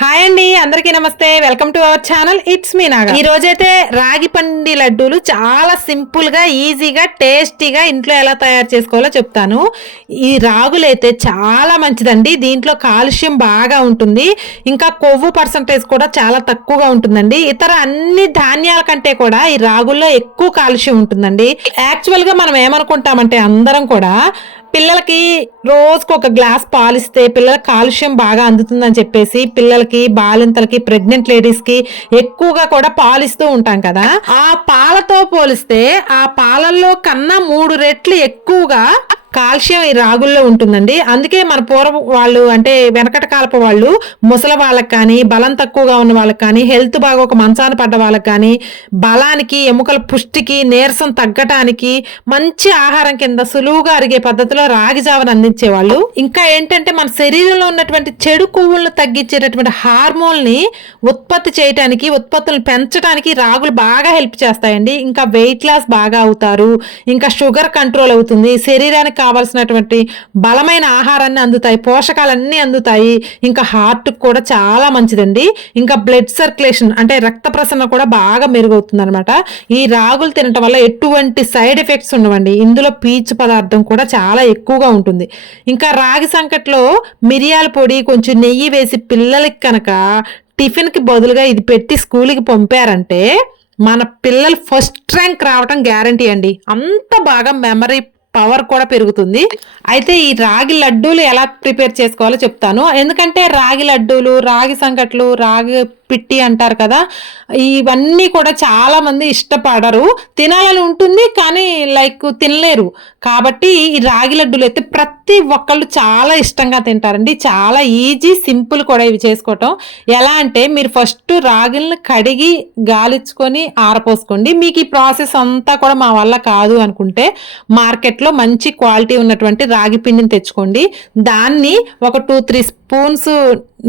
Hi అండి, అందరికీ నమస్తే. Welcome to our channel. It's me Naga. ఈ రోజైతే రాగి పండి లడ్డూలు చాలా సింపుల్ గా, ఈజీగా, టేస్టీగా ఇంట్లో ఎలా తయారు చేసుకోవాలో చెప్తాను. ఈ రాగులైతే చాలా మంచిదండి. దీంట్లో కాల్షియం బాగా ఉంటుంది. ఇంకా కొవ్వు పర్సంటేజ్ కూడా చాలా తక్కువగా ఉంటుందండి. ఇతర అన్ని ధాన్యాల కంటే కూడా ఈ రాగుల్లో ఎక్కువ కాల్షియం ఉంటుందండి. యాక్చువల్ గా మనం ఏమనుకుంటామంటే అందరం కూడా పిల్లలకి రోజుకు ఒక గ్లాస్ పాలిస్తే పిల్లలకి కాల్షియం బాగా అందుతుందని చెప్పేసి పిల్లలకి, బాలింతలకి, ప్రెగ్నెంట్ లేడీస్ కి ఎక్కువగా కూడా పాలిస్తూ ఉంటాం కదా. ఆ పాలతో పోలిస్తే ఆ పాలల్లో కన్నా 3 రెట్లు ఎక్కువగా కాల్షియం ఈ రాగుల్లో ఉంటుందండి. అందుకే మన పూర్వ వాళ్ళు, అంటే వెనకట కాలపు వాళ్ళు, ముసలి వాళ్ళకి కానీ, బలం తక్కువగా ఉన్న వాళ్ళకి కానీ, హెల్త్ బాగా ఒక మంచాన పడ్డ వాళ్ళకి కానీ, బలానికి, ఎముకల పుష్టికి, నీరసం తగ్గటానికి మంచి ఆహారం కింద సులువుగా అరిగే పద్ధతిలో రాగి జావను అందించేవాళ్ళు. ఇంకా ఏంటంటే మన శరీరంలో ఉన్నటువంటి చెడు కొవ్వులను తగ్గించేటటువంటి హార్మోన్ ని ఉత్పత్తి చేయడానికి, ఉత్పత్తులను పెంచడానికి రాగులు బాగా హెల్ప్ చేస్తాయండి. ఇంకా వెయిట్ లాస్ బాగా అవుతారు. ఇంకా షుగర్ కంట్రోల్ అవుతుంది. శరీరానికి కావాల్సినటువంటి బలమైన ఆహారాన్ని అందుతాయి, పోషకాలన్నీ అందుతాయి. ఇంకా హార్ట్ కూడా చాలా మంచిదండి. ఇంకా బ్లడ్ సర్క్యులేషన్, అంటే రక్త ప్రసరణ కూడా బాగా మెరుగవుతుంది అనమాట. ఈ రాగులు తినటం వల్ల ఎటువంటి సైడ్ ఎఫెక్ట్స్ ఉండవండి. ఇందులో పీచు పదార్థం కూడా చాలా ఎక్కువగా ఉంటుంది. ఇంకా రాగి సంకట్లో మిరియాల పొడి, కొంచెం నెయ్యి వేసి పిల్లలకి కనుక టిఫిన్ కి బదులుగా ఇది పెట్టి స్కూల్కి పంపారంటే మన పిల్లలు ఫస్ట్ ర్యాంక్ రావటం గ్యారంటీ అండి. అంత బాగా మెమరీ పవర్ కూడా పెరుగుతుంది. అయితే ఈ రాగి లడ్డూలు ఎలా ప్రిపేర్ చేసుకోవాలో చెప్తాను. ఎందుకంటే రాగి లడ్డూలు, రాగి సంకట్లు, రాగి పిట్టి అంటారు కదా, ఇవన్నీ కూడా చాలా మంది ఇష్టపడరు. తినాలని ఉంటుంది కానీ తినలేరు. కాబట్టి ఈ రాగి లడ్డూలు అయితే ప్రతి ఒక్కళ్ళు చాలా ఇష్టంగా తింటారండి. చాలా ఈజీ, సింపుల్ కూడా ఇవి చేసుకోవటం. ఎలా అంటే మీరు ఫస్ట్ రాగిలను కడిగి గాలిచ్చుకొని ఆరపోసుకోండి. మీకు ఈ ప్రాసెస్ అంతా కూడా మా వల్ల కాదు అనుకుంటే మార్కెట్లో మంచి క్వాలిటీ ఉన్నటువంటి రాగి పిండిని తెచ్చుకోండి. దాన్ని ఒక 2-3 స్పూన్స్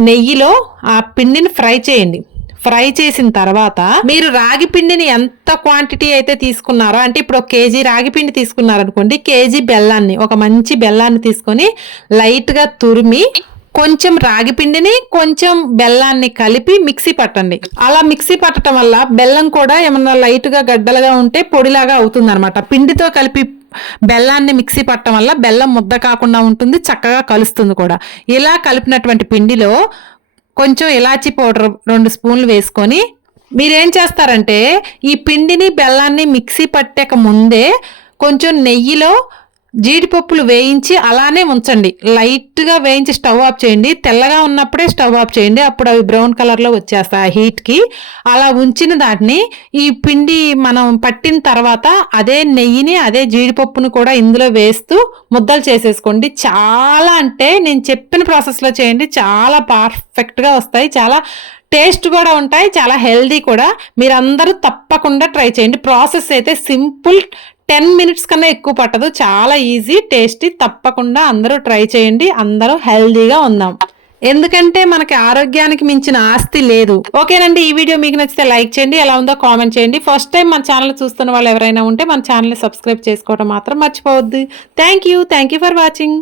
నెయ్యిలో ఆ పిండిని ఫ్రై చేయండి. ఫ్రై చేసిన తర్వాత మీరు రాగి పిండిని ఎంత క్వాంటిటీ అయితే తీసుకున్నారో, అంటే ఇప్పుడు 1 కేజీ రాగి పిండి తీసుకున్నారనుకోండి, కేజీ బెల్లాన్ని, ఒక మంచి బెల్లాన్ని తీసుకొని లైట్గా తురిమి కొంచెం రాగి పిండిని, కొంచెం బెల్లాన్ని కలిపి మిక్సీ పట్టండి. అలా మిక్సీ పట్టడం వల్ల బెల్లం కూడా ఏమన్నా లైట్గా గడ్డలుగా ఉంటే పొడిలాగా అవుతుంది అనమాట. పిండితో కలిపి బెల్లాన్ని మిక్సీ పట్టడం వల్ల బెల్లం ముద్ద కాకుండా ఉంటుంది, చక్కగా కలుస్తుంది కూడా. ఇలా కలిపినటువంటి పిండిలో కొంచెం ఇలాచీ పౌడర్ 2 స్పూన్లు వేసుకొని మీరేం చేస్తారంటే ఈ పిండిని, బెల్లాన్ని మిక్సీ పట్టాక ముందే కొంచెం నెయ్యిలో జీడిపప్పులు వేయించి అలానే ఉంచండి. లైట్గా వేయించి స్టవ్ ఆఫ్ చేయండి. తెల్లగా ఉన్నప్పుడే స్టవ్ ఆఫ్ చేయండి, అప్పుడు అవి బ్రౌన్ కలర్లో వచ్చేస్తాయి ఆ హీట్కి. అలా ఉంచిన దాన్ని ఈ పిండి మనం పట్టిన తర్వాత అదే నెయ్యిని, అదే జీడిపప్పును కూడా ఇందులో వేస్తూ ముద్దలు చేసేసుకోండి. చాలా, అంటే నేను చెప్పిన ప్రాసెస్లో చేయండి, చాలా పర్ఫెక్ట్గా వస్తాయి. చాలా టేస్ట్ కూడా ఉంటాయి, చాలా హెల్దీ కూడా. మీరందరూ తప్పకుండా ట్రై చేయండి. ప్రాసెస్ అయితే సింపుల్, 10 మినిట్స్ కన్నా ఎక్కువ పట్టదు. చాలా ఈజీ, టేస్టీ. తప్పకుండా అందరూ ట్రై చేయండి. అందరూ హెల్దీగా ఉందాం. ఎందుకంటే మనకి ఆరోగ్యానికి మించిన ఆస్తి లేదు. ఓకేనండి, ఈ వీడియో మీకు నచ్చితే లైక్ చేయండి, ఎలా ఉందో కామెంట్ చేయండి. ఫస్ట్ టైం మన ఛానల్ చూస్తున్న వాళ్ళు ఎవరైనా ఉంటే మన ఛానల్ని సబ్స్క్రైబ్ చేసుకోవడం మాత్రం మర్చిపోవద్దు. Thank you for watching.